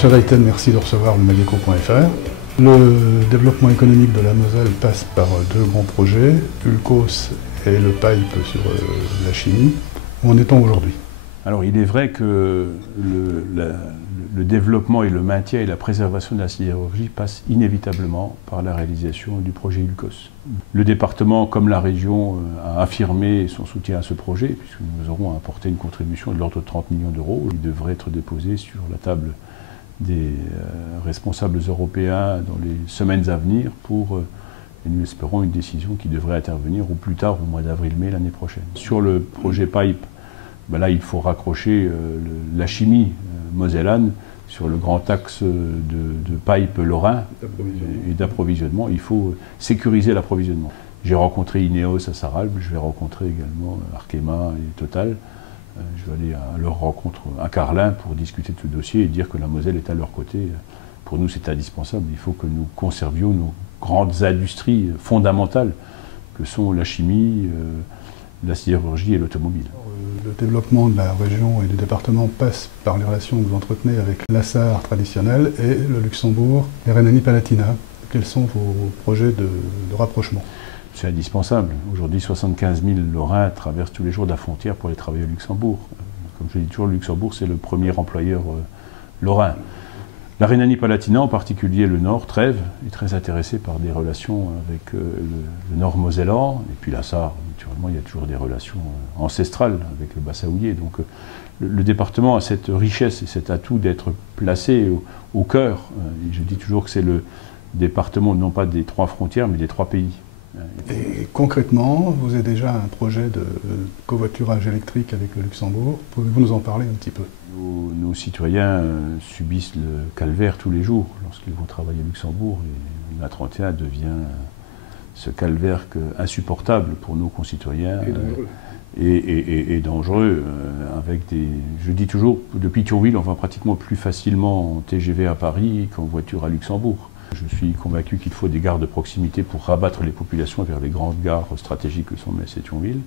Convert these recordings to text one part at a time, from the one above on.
Monsieur Reiten, merci de recevoir le Mageco.fr. Le développement économique de la Moselle passe par deux grands projets, Ulcos et le pipe sur la chimie. Où en est-on aujourd'hui? Alors il est vrai que le développement et le maintien et la préservation de la sidérurgie passent inévitablement par la réalisation du projet Ulcos. Le département, comme la région, a affirmé son soutien à ce projet, puisque nous aurons apporté une contribution de l'ordre de 30 millions d'euros. Il devrait être déposé sur la table des responsables européens dans les semaines à venir pour, et nous espérons, une décision qui devrait intervenir au plus tard au mois d'avril-mai l'année prochaine. Sur le projet PIPE, là il faut raccrocher la chimie mosellane sur le grand axe de pipe lorrain et d'approvisionnement. Il faut sécuriser l'approvisionnement. J'ai rencontré Ineos à Sarralbe, je vais rencontrer également Arkema et Total. Je vais aller à leur rencontre à Carlin pour discuter de ce dossier et dire que la Moselle est à leur côté. Pour nous, c'est indispensable. Il faut que nous conservions nos grandes industries fondamentales que sont la chimie, la sidérurgie et l'automobile. Le développement de la région et du département passe par les relations que vous entretenez avec l'Assar traditionnel et le Luxembourg et Rhénanie-Palatinat. Quels sont vos projets de rapprochement? C'est indispensable. Aujourd'hui, 75 000 Lorrains traversent tous les jours la frontière pour aller travailler au Luxembourg. Comme je dis toujours, le Luxembourg, c'est le premier employeur lorrain. La Rhénanie-Palatinat, en particulier le Nord, Trèves, est très intéressé par des relations avec le Nord mosellan. Et puis l'Assar, naturellement, il y a toujours des relations ancestrales avec le Bas-Saoulier. Donc le département a cette richesse et cet atout d'être placé au cœur. Et je dis toujours que c'est le département non pas des trois frontières, mais des trois pays. Et concrètement, vous avez déjà un projet de covoiturage électrique avec le Luxembourg. Pouvez-vous nous en parler un petit peu? Nos citoyens subissent le calvaire tous les jours lorsqu'ils vont travailler au Luxembourg. Et l'A31 devient ce calvaire insupportable pour nos concitoyens. Et dangereux. Avec des, je dis toujours, depuis Thionville, on va pratiquement plus facilement en TGV à Paris qu'en voiture à Luxembourg. Je suis convaincu qu'il faut des gares de proximité pour rabattre les populations vers les grandes gares stratégiques que sont Metz et Thionville.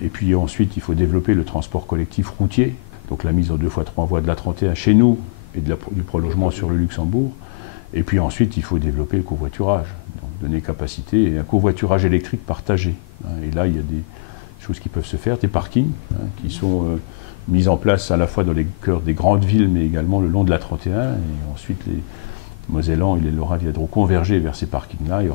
Et puis ensuite, il faut développer le transport collectif routier, donc la mise en 2x3 voies de l'A31 chez nous et du prolongement sur le Luxembourg. Et puis ensuite, il faut développer le covoiturage, donc donner capacité et un covoiturage électrique partagé. Et là, il y a des choses qui peuvent se faire, des parkings qui sont mis en place à la fois dans les cœurs des grandes villes, mais également le long de l'A31. Et ensuite, les Mosellans et les Lorrains viendront converger vers ces parkings-là et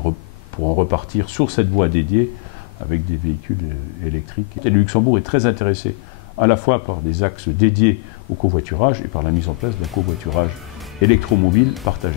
pourront repartir sur cette voie dédiée avec des véhicules électriques. Et le Luxembourg est très intéressé à la fois par des axes dédiés au covoiturage et par la mise en place d'un covoiturage électromobile partagé.